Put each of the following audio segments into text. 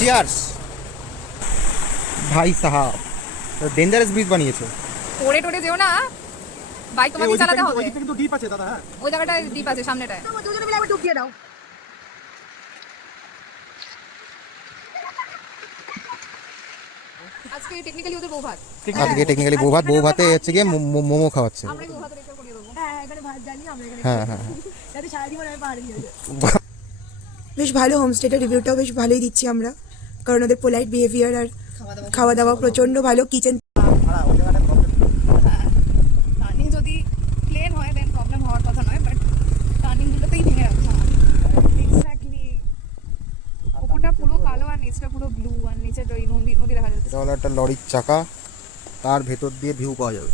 Cheers. ভাই সাহাব dangerous bridge বানিয়েছে। ওরে টোরে যেও না, বাইক তোমাকে চালাতে হবে। ওইদিকে কিন্তু ডিপ আছে দাদা। হ্যাঁ, ওই জায়গাটায় দ্বীপ আছে সামনেটায়। দুজনে মিলে আবার ডুব দিয়ে দাও। আজকে টেকনিক্যালি ওদের বউ ভাত। আজকে টেকনিক্যালি বউ ভাতে হচ্ছে গিয়ে মোমো খাওয়াচ্ছে। আমরাই বউ ভাত রেখে করিয়ে দেবো। হ্যাঁ, এখানে ভাত জানি আমরা এখানে। হ্যাঁ হ্যাঁ যাতে সারা জীবন আমি পাহাড়ে নিয়ে যাই। বেশ ভালো হোমস্টেটার রিভিউটাও বেশ ভালোই দিচ্ছি আমরা, কারণ ওদের পোলাইট বিহেভিয়ার আর খাওয়া দাওয়া প্রচণ্ড ভালো। কিচেন টার্নিং যদি প্লেন হয় দেন প্রবলেম হওয়ার কথা নয়, বাট টার্নিংগুলোতেই ভেঙে রাখতে হয়। এক্স্যাক্টলি ওপরটা পুরো কালো আর নিচটা পুরো ব্লু, আর নিচে ওই নদী নদী দেখা যাচ্ছে। এটা হলো একটা লরির চাকা, তার ভেতর দিয়ে ভিউ পাওয়া যাবে।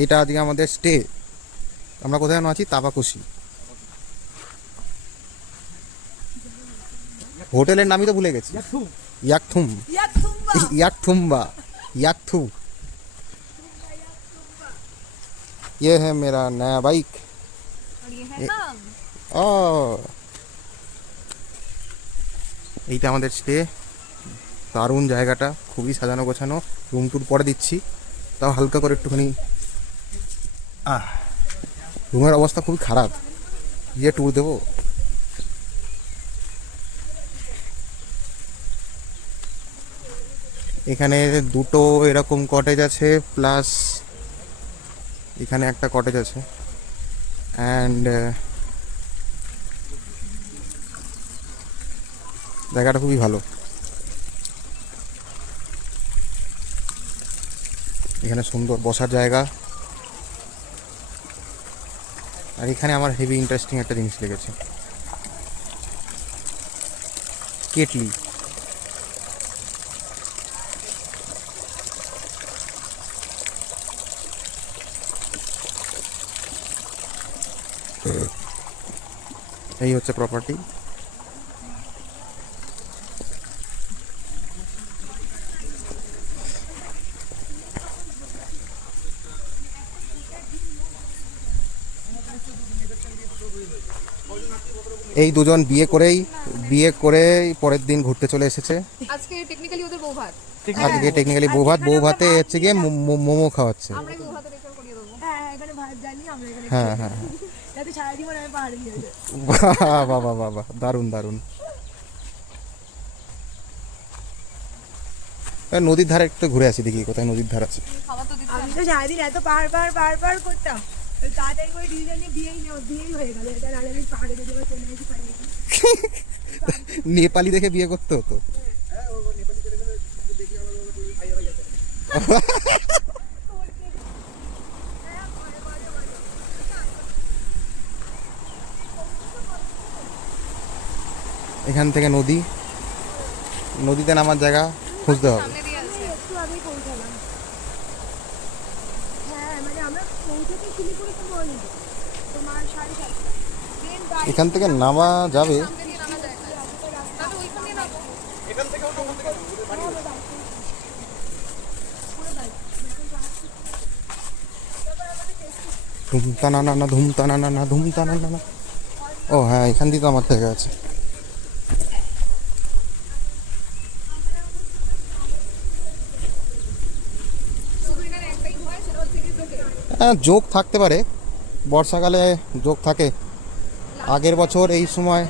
এইটা আজকে আমাদের স্টে। আমরা কোথায় আছি? তাবাকুশি। হোটেলের নামই তো ভুলে গেছি। ইয়াকথুম, ইয়াকথুম্বা, याकथू। ये है मेरा नया बाइक। আর ये है हम। ও এইটা আমাদের স্টে। দারুণ জায়গাটা, খুবই সাজানো গোছানো। রুম টুর পরে দিচ্ছি, তাও হালকা করে একটুখানি। রুমের অবস্থা খুবই খারাপ, গিয়ে ট্যুর দেবো। এখানে দুটো এরকম কটেজ আছে, প্লাস এখানে একটা কটেজ আছে। অ্যান্ড জায়গাটা খুবই ভালো। এখানে সুন্দর বসার জায়গা। আর এখানে আমার হেভি ইন্টারেস্টিং একটা জিনিস লেগেছে, কেটলি। এই হচ্ছে প্রপার্টি। এই দুজন বিয়ে করেই পরের দিন ঘুরতে চলে এসেছে। আজকে টেকনিক্যালি ওদের বউ ভাত। আজকে টেকনিক্যালি বউ ভাতে হচ্ছে গিয়ে মোমো খাওয়াচ্ছে। আমরাই বউ ভাত রেখে করিয়ে দেবো। হ্যাঁ, এখানে ভাত জানি আমরা এখানে। হ্যাঁ হ্যাঁ যাতে সারা জীবন আমি পাহাড়ে নিয়ে যাই। বাবা বাবা, দারুণ দারুণ। নদীর ধারে একটু ঘুরে আসি, দেখি কোথায় নদীর ধার আছে। খাবার তো দিতে আমি তো সারাদিন এত পাহাড় করতাম, তাড়াতাড়ি করে ডিসিশন নিয়ে বিয়েই হয়ে গেল। এটা নাহলে আমি পাহাড়ে যদি আবার চলে আসি পারি। নেপালি দেখে বিয়ে করতে হতো। এখান থেকে নদীতে নামার জায়গা খুঁজতে হবে। সামনে দিয়ে আছে। একটু আগেই পৌঁছালাম। হ্যাঁ, মানে আমরা পৌঁছাতে শিলিগুড়ি তোমার 7:30। এখান থেকে নামা যাবে। সামনে দিয়ে নামা যায় না। তাহলে ওইখান দিয়ে নামো। এখান থেকে ওটা ওখান থেকে ধুমতানা না ধুমতানা না ধুমতানা না। ও হ্যাঁ, এখান দিয়ে তো আমার থেকে আছে। শুধু এখানে একটাই হয়, সেটা হচ্ছে কি জোকে। হ্যাঁ, যোগ থাকতে পারে, বর্ষাকালে যোগ থাকে। আগের বছর এই সময়,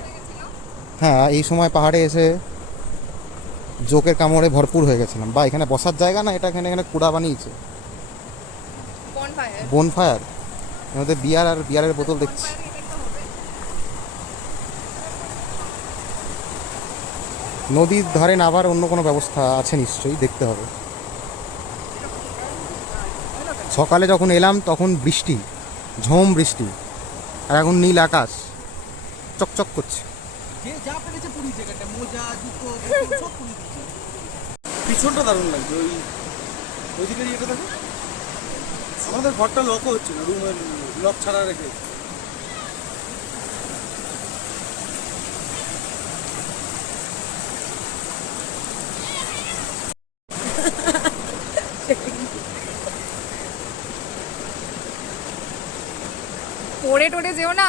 হ্যাঁ এই সময় পাহাড়ে এসে জোকের কামড়ে ভরপুর হয়ে গেছিলাম। বা এখানে বসার জায়গা না, এটা এখানে কুড়া বানিয়েছে। বনফায়ার। বোনফায়ার, মধ্যে বিয়ারের বোতল দেখছি। নদীর ধারে নামার অন্য কোনো ব্যবস্থা আছে নিশ্চয়ই, দেখতে হবে। সকালে যখন এলাম তখন বৃষ্টি, ঝোম বৃষ্টি, আর এখন নীল আকাশ চকচক করছে। যে যা পেরেছে পুরি জায়গাটা, মোজা জুতো সব পুরি দিয়েছে। পিছনটা দারুণ লাগছে। ওইদিকে ইয়েটা দেখো, আমাদের ঘরটা লকও হচ্ছে না, রুমের লক ছাড়া রেখে। পড়ে টোড়ে যেও না,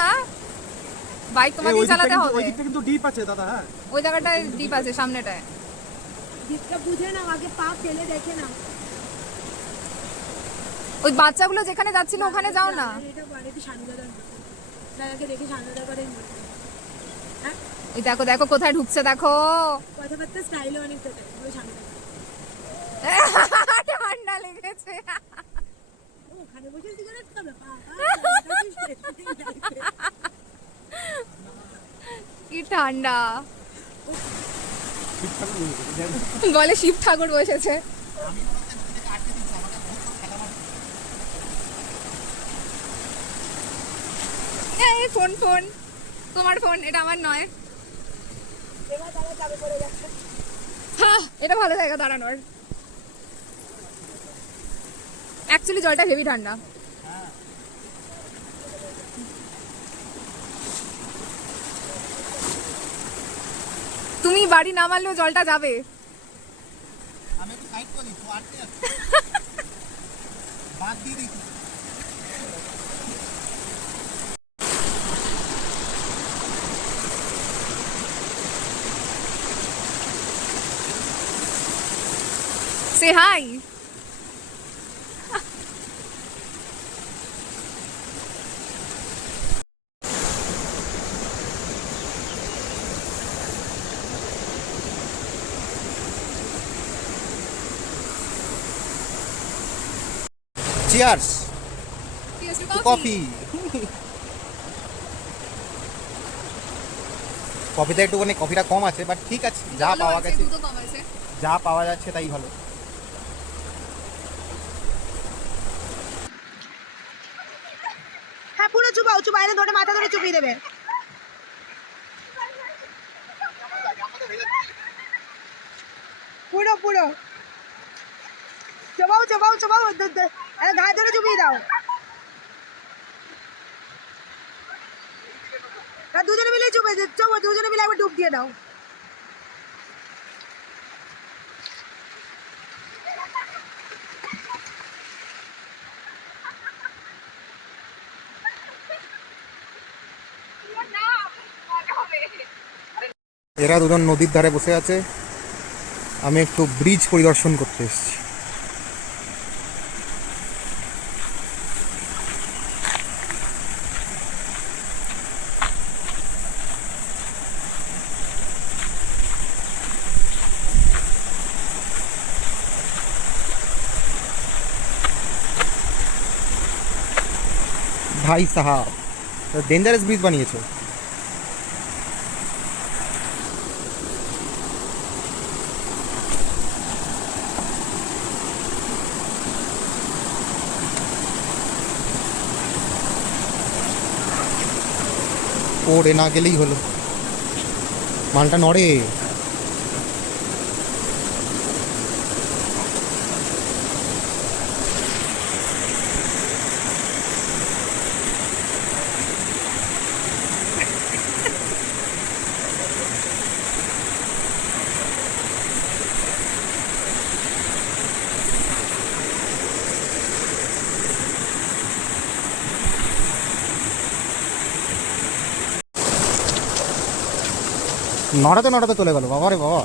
বাইক তোমাকেই চালাতে হবে। ওই দিকটা কিন্তু ডিপ আছে দাদা। হ্যাঁ, ওই জায়গাটায় ডিপ আছে সামনেটায়। দিকটা বুঝে নাও, আগে পা ফেলে দেখে নাও। ওই বাচ্চাগুলো যেখানে যাচ্ছিল ওখানে যাও না। এটা বাড়িতে শান্তদার দাদাকে দেখে শান্তদা করে হ্যাঁ, এই দেখো দেখো কোথায় ঢুকছে দেখো। কথাবার্তা স্টাইলও অনেক তো ওই শান্তদা ঠান্ডা লেগেছে। ওখানে বসে সিগারেট খাবে কি ঠান্ডা। বলে শিব ঠাকুর বসেছে। এই ফোন ফোন, তোমার ফোন, এটা আমার নয়। হ্যাঁ, এটা ভালো জায়গা দাঁড়ানোর। অ্যাকচুয়ালি জলটা হেভি ঠান্ডা। তুমি বাড়ি না মারলেও জলটা যাবে। আমি একটু সাইড করি, তো আটকে যাচ্ছে। বাদ দিয়ে দিই। Say hi. Cheers Cheers to to coffee. কফিতে একটুখানি কফিটা কম আছে, বাট ঠিক আছে, যা পাওয়া গেছে, দুধও কম আছে। যা পাওয়া যাচ্ছে তাই ভালো। হ্যাঁ পুরো চুবাও, চুবাইলে ধরে মাথা ধরে চুপিয়ে দেবে। পুরো পুরো চবাও চবাও চবাও, ঘাট ধরে চুপিয়ে দাও। দুজনে মিলে চুপে চবো, দুজনে মিলে একবার ডুব দিয়ে দাও। এরা দুজন নদীর ধারে বসে আছে, আমি একটু ব্রিজ পরিদর্শন করতে এসেছি। ভাই সাহাব, ডেঞ্জারাস ব্রিজ বানিয়েছে। পড়ে না গেলেই হলো, মালটা নড়ে। নড়াতে নড়াতে চলে গেল, বাবা রে বাবা।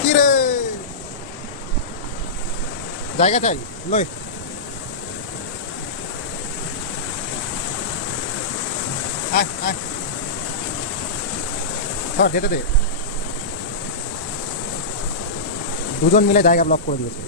কি রে, জায়গা চাই লই। আয় আয়, স্যার যেতে দে। দুজন মিলে জায়গা ব্লক করে দিয়েছে।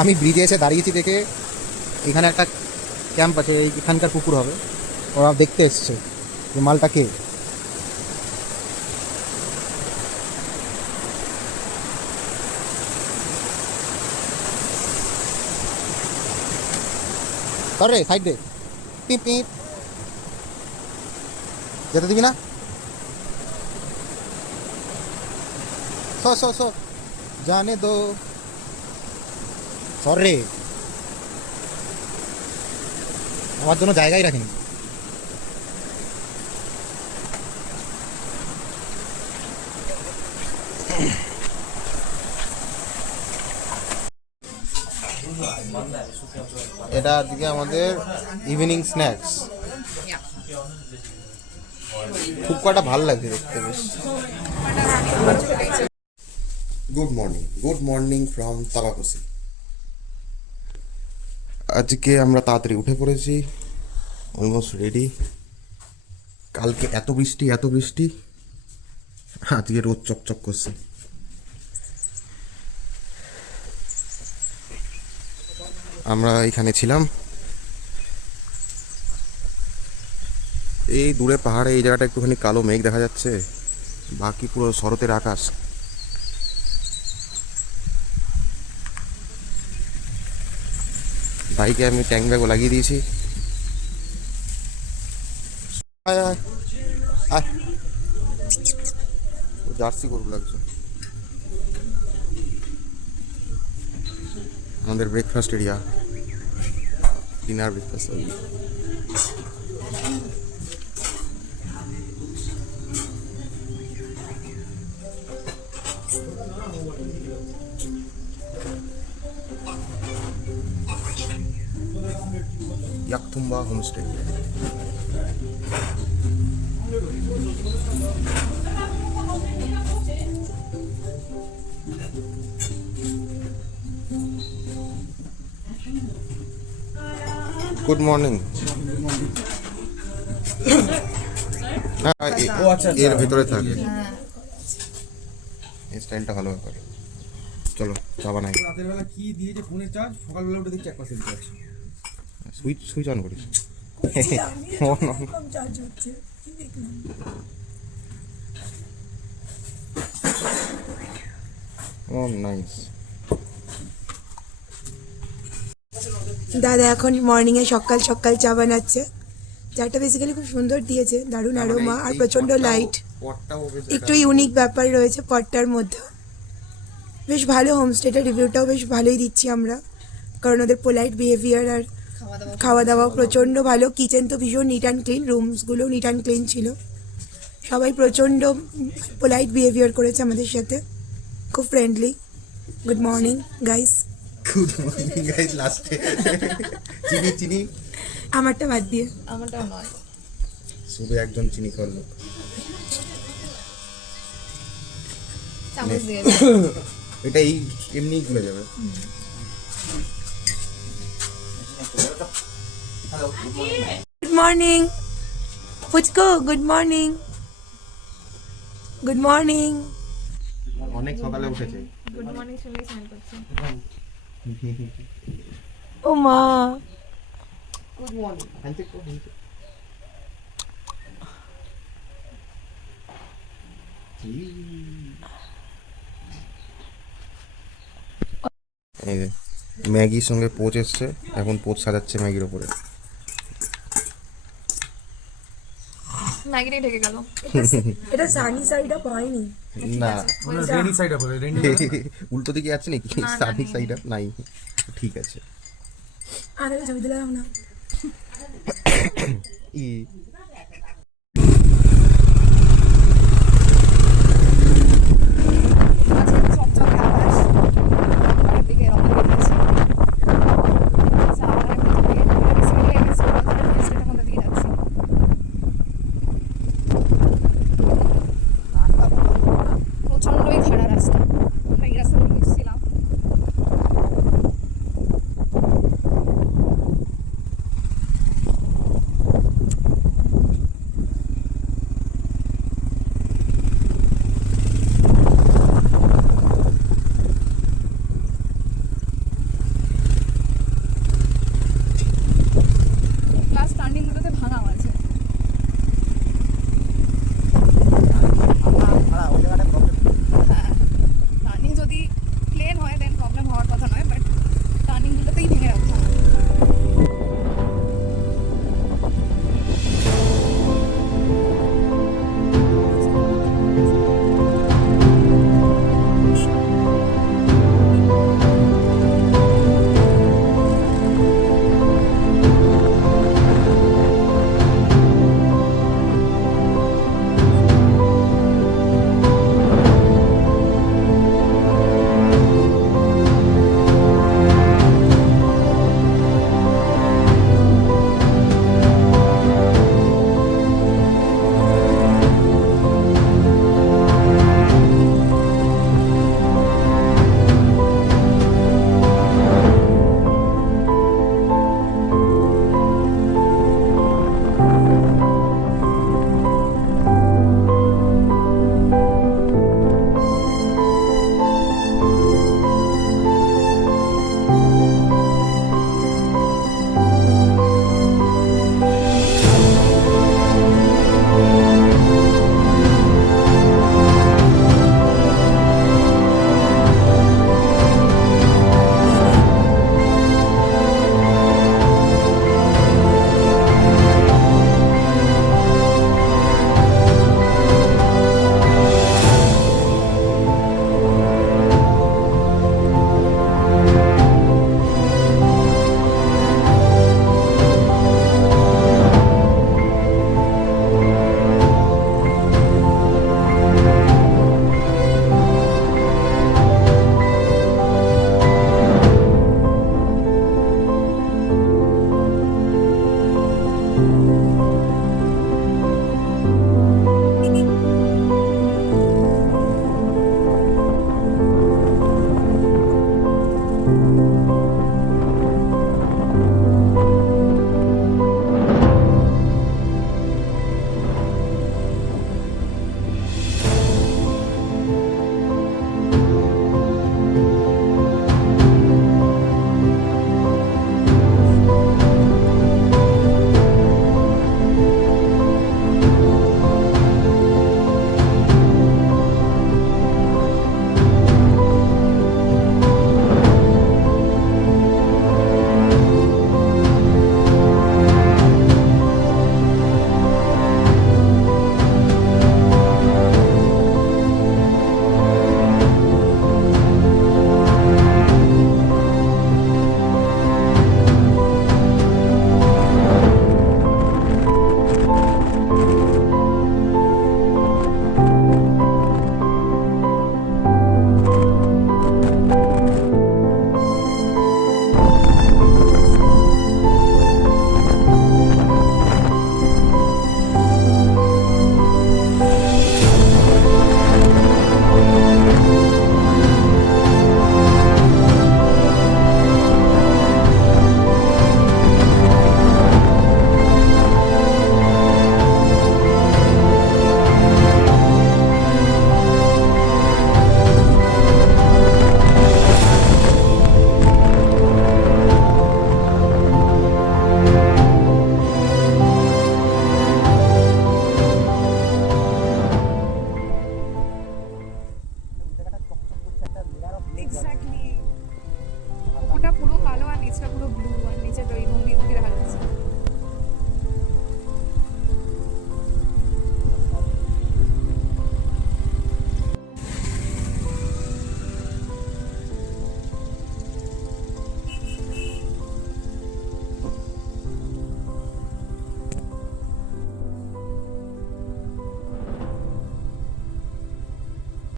আমি ব্রিজে এসে দাঁড়িয়েছি দেখে এখানে একটা ক্যাম্প আছে, এখানকার পুকুর হবে, ওরা দেখতে এসছে যে মালটা কে। রে সাইড দে, পিপ পিপ, যেতে দিবি না? সো সো সো, জানে দো সর রে, আমার জন্য জায়গাই রাখিনি। এটা আজকে আমাদের ইভিনিং স্ন্যাক্স। খুব কটা ভালো লাগছে দেখতে বেশ। Good morning from Tabakoshi. আজকে আমরা তাড়াতাড়ি উঠে পড়েছি, অলমোস্ট রেডি। কালকে এত বৃষ্টি আজকে রোদ চকচক করছে। আমরা এখানে ছিলাম, এই দূরে পাহাড়ে এই জায়গাটা একটুখানি কালো মেঘ দেখা যাচ্ছে, বাকি পুরো শরতের আকাশ। বাইকে আমি ট্যাঙ্ক ব্যাগও লাগিয়ে দিয়েছি। আয় আয় আয়, জার্সি গরু লাগছে। আমাদের breakfast area, dinner breakfast. Yakthumba homestay. Good morning. এর ভেতরে থাকে, এই স্টাইলটা ভালো ব্যাপার। চলো চা বানাই। রাতের বেলা কি দিয়েছে ফোনের চার্জ, সকালবেলা উঠে দেখছি 1% চার্জ। সুইচ অন করিস। নাইস। দাদা এখন মর্নিংয়ে সকাল সকাল চা বানাচ্ছে। চাটা বেসিক্যালি খুব সুন্দর দিয়েছে, দারুণ আরোমা আর প্রচণ্ড লাইট। একটু ইউনিক ব্যাপার রয়েছে পটটার মধ্যে। বেশ ভালো হোমস্টেটার রিভিউটাও বেশ ভালোই দিচ্ছি আমরা, কারণ ওদের পোলাইট বিহেভিয়ার আর খাওয়া দাওয়া প্রচণ্ড ভালো। কিচেন তো ভীষণ নিট অ্যান্ড ক্লিন, রুমসগুলো নিট অ্যান্ড ক্লিন ছিল। সবাই প্রচণ্ড পোলাইট বিহেভিয়ার করেছে আমাদের সাথে, খুব friendly. Good morning guys. Good morning guys. লাস্টে চিনি আমারটা বাদ দিয়ে। আমারটাও নয়, শুধু একজন চিনি খাওয়ার লোক। চামচ দিয়ে এটা এই এমনি গুলে যাবে। Good morning Fuchko, good morning. Good morning. অনেক সকালে উঠেছে। গুড মর্নিং শুনেই স্নান করছে। ও মা, গুড মর্নিং। এই যে ম্যাগির সঙ্গে পোচ এসছে, এখন পোচ সাজাচ্ছে ম্যাগির ওপরে। ম্যাগিটাই ঢেকে গেল। এটা সানি সাইড আপ হয়নি। না, রেনি সাইড আপ, রেনি উল্টো দিকে আছে নাকি? সানি সাইড আপ নাই, ঠিক আছে। আরে ছবি দিলাম না। ই আজকে চকচকে আকাশ, সকালের দিকে রওনা দিয়েছি। সারার মধ্যে দিয়ে বেসিক্যালি আমি স্কুলের মধ্যে দিয়ে যাচ্ছি। প্রচণ্ডই খাড়া রাস্তা, আমরা এই রাস্তা ধরে এসেছিলাম। এক্স্যাক্টলি